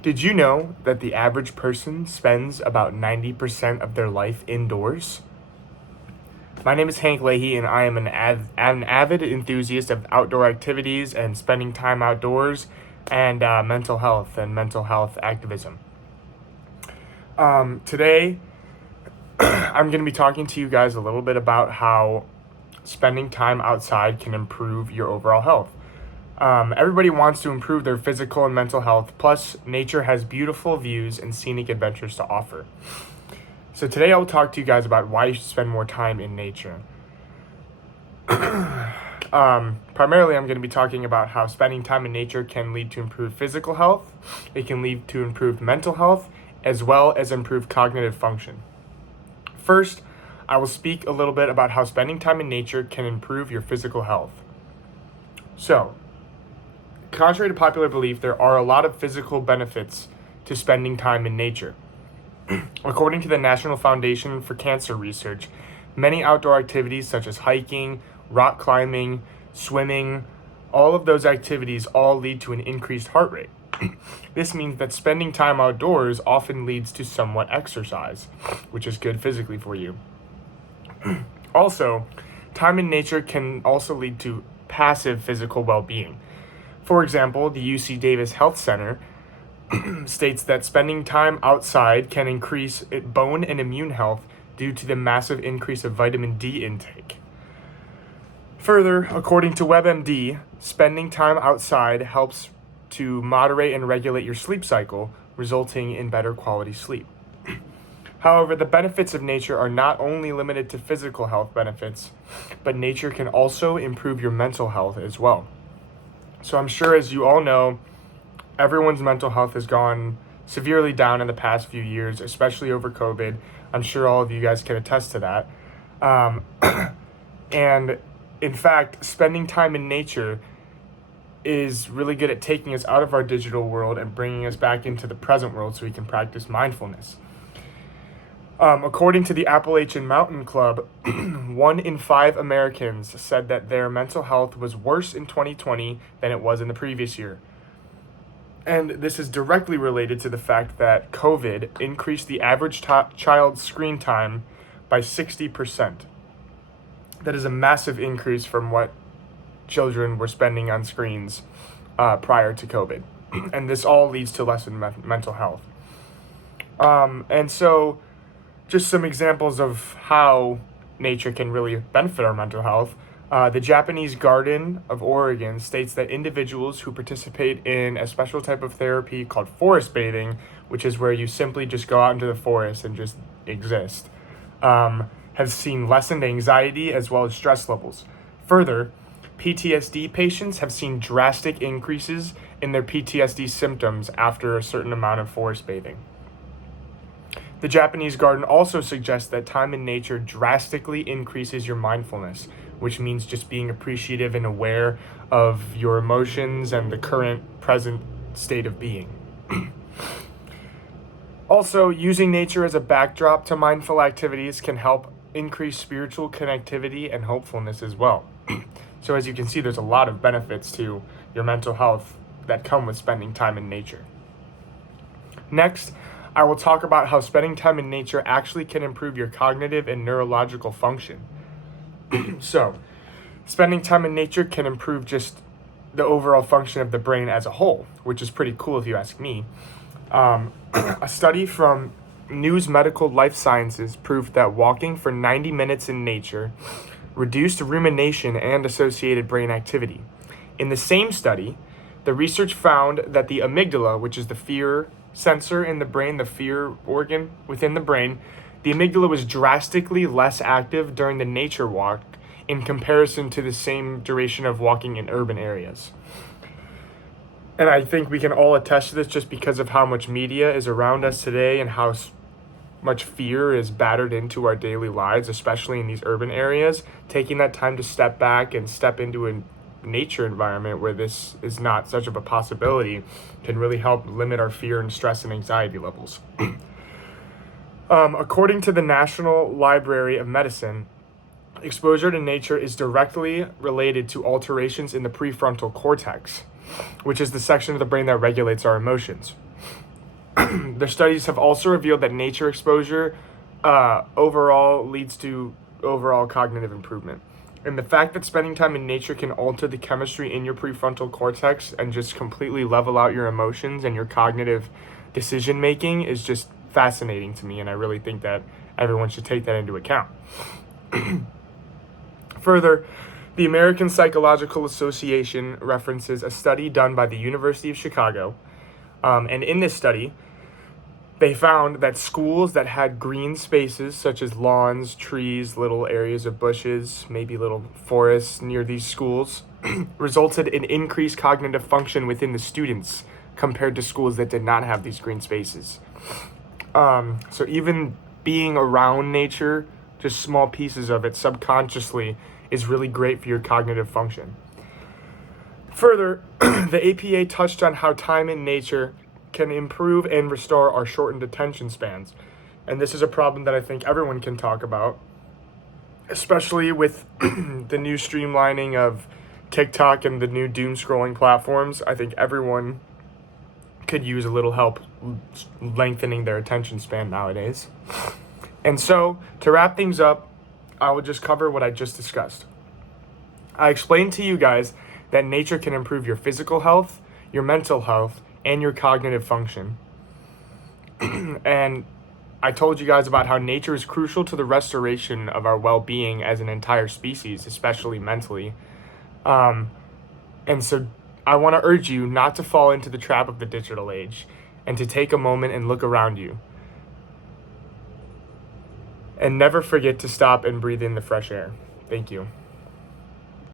Did you know that the average person spends about 90% of their life indoors? My name is Hank Leahy, and I am an avid enthusiast of outdoor activities and spending time outdoors and mental health activism. Today, I'm going to be talking to you guys a little bit about how spending time outside can improve your overall health. Everybody wants to improve their physical and mental health, plus nature has beautiful views and scenic adventures to offer. So today I will talk to you guys about why you should spend more time in nature. Primarily I'm going to be talking about how spending time in nature can lead to improved physical health, it can lead to improved mental health, as well as improved cognitive function. First, I will speak a little bit about how spending time in nature can improve your physical health. So, contrary to popular belief, there are a lot of physical benefits to spending time in nature. According to the National Foundation for Cancer Research, many outdoor activities such as hiking, rock climbing, swimming, all of those activities all lead to an increased heart rate. This means that spending time outdoors often leads to somewhat exercise, which is good physically for you. Also, time in nature can also lead to passive physical well-being. For example, the UC Davis Health Center states that spending time outside can increase bone and immune health due to the massive increase of vitamin D intake. Further, according to WebMD, spending time outside helps to moderate and regulate your sleep cycle, resulting in better quality sleep. However, the benefits of nature are not only limited to physical health benefits, but nature can also improve your mental health as well. So I'm sure, as you all know, everyone's mental health has gone severely down in the past few years, especially over COVID. I'm sure all of you guys can attest to that. And in fact, spending time in nature is really good at taking us out of our digital world and bringing us back into the present world so we can practice mindfulness. According to the Appalachian Mountain Club, 1 in 5 Americans said that their mental health was worse in 2020 than it was in the previous year. And this is directly related to the fact that COVID increased the average child screen time by 60%. That is a massive increase from what children were spending on screens prior to COVID. And this all leads to lessened mental health. And so, just some examples of how nature can really benefit our mental health. The Japanese Garden of Oregon states that individuals who participate in a special type of therapy called forest bathing, which is where you simply just go out into the forest and just exist, have seen lessened anxiety as well as stress levels. Further, PTSD patients have seen drastic increases in their PTSD symptoms after a certain amount of forest bathing. The Japanese Garden also suggests that time in nature drastically increases your mindfulness, which means just being appreciative and aware of your emotions and the current present state of being. Also, using nature as a backdrop to mindful activities can help increase spiritual connectivity and hopefulness as well. So as you can see, there's a lot of benefits to your mental health that come with spending time in nature. Next, I will talk about how spending time in nature actually can improve your cognitive and neurological function. So, spending time in nature can improve just the overall function of the brain as a whole, which is pretty cool if you ask me. A study from News Medical Life Sciences proved that walking for 90 minutes in nature reduced rumination and associated brain activity. In the same study, the research found that the amygdala, which is the fear sensor in the brain, the fear organ within the brain, the amygdala was drastically less active during the nature walk in comparison to the same duration of walking in urban areas. And I think we can all attest to this just because of how much media is around us today and how much fear is battered into our daily lives, especially in these urban areas. Taking that time to step back and step into a nature environment where this is not such of a possibility can really help limit our fear and stress and anxiety levels. According to the National Library of Medicine, exposure to nature is directly related to alterations in the prefrontal cortex, which is the section of the brain that regulates our emotions. Their studies have also revealed that nature exposure overall leads to overall cognitive improvement. And the fact that spending time in nature can alter the chemistry in your prefrontal cortex and just completely level out your emotions and your cognitive decision making is just fascinating to me, and I really think that everyone should take that into account. Further, the American Psychological Association references a study done by the University of Chicago, and in this study, they found that schools that had green spaces, such as lawns, trees, little areas of bushes, maybe little forests near these schools, resulted in increased cognitive function within the students compared to schools that did not have these green spaces. So even being around nature, just small pieces of it subconsciously, is really great for your cognitive function. Further, the APA touched on how time in nature can improve and restore our shortened attention spans. And this is a problem that I think everyone can talk about, especially with the new streamlining of TikTok and the new doom scrolling platforms. I think everyone could use a little help lengthening their attention span nowadays. And so, to wrap things up, I will just cover what I just discussed. I explained to you guys that nature can improve your physical health, your mental health, and your cognitive function. And I told you guys about how nature is crucial to the restoration of our well-being as an entire species, especially mentally. And so I want to urge you not to fall into the trap of the digital age and to take a moment and look around you. And never forget to stop and breathe in the fresh air. Thank you.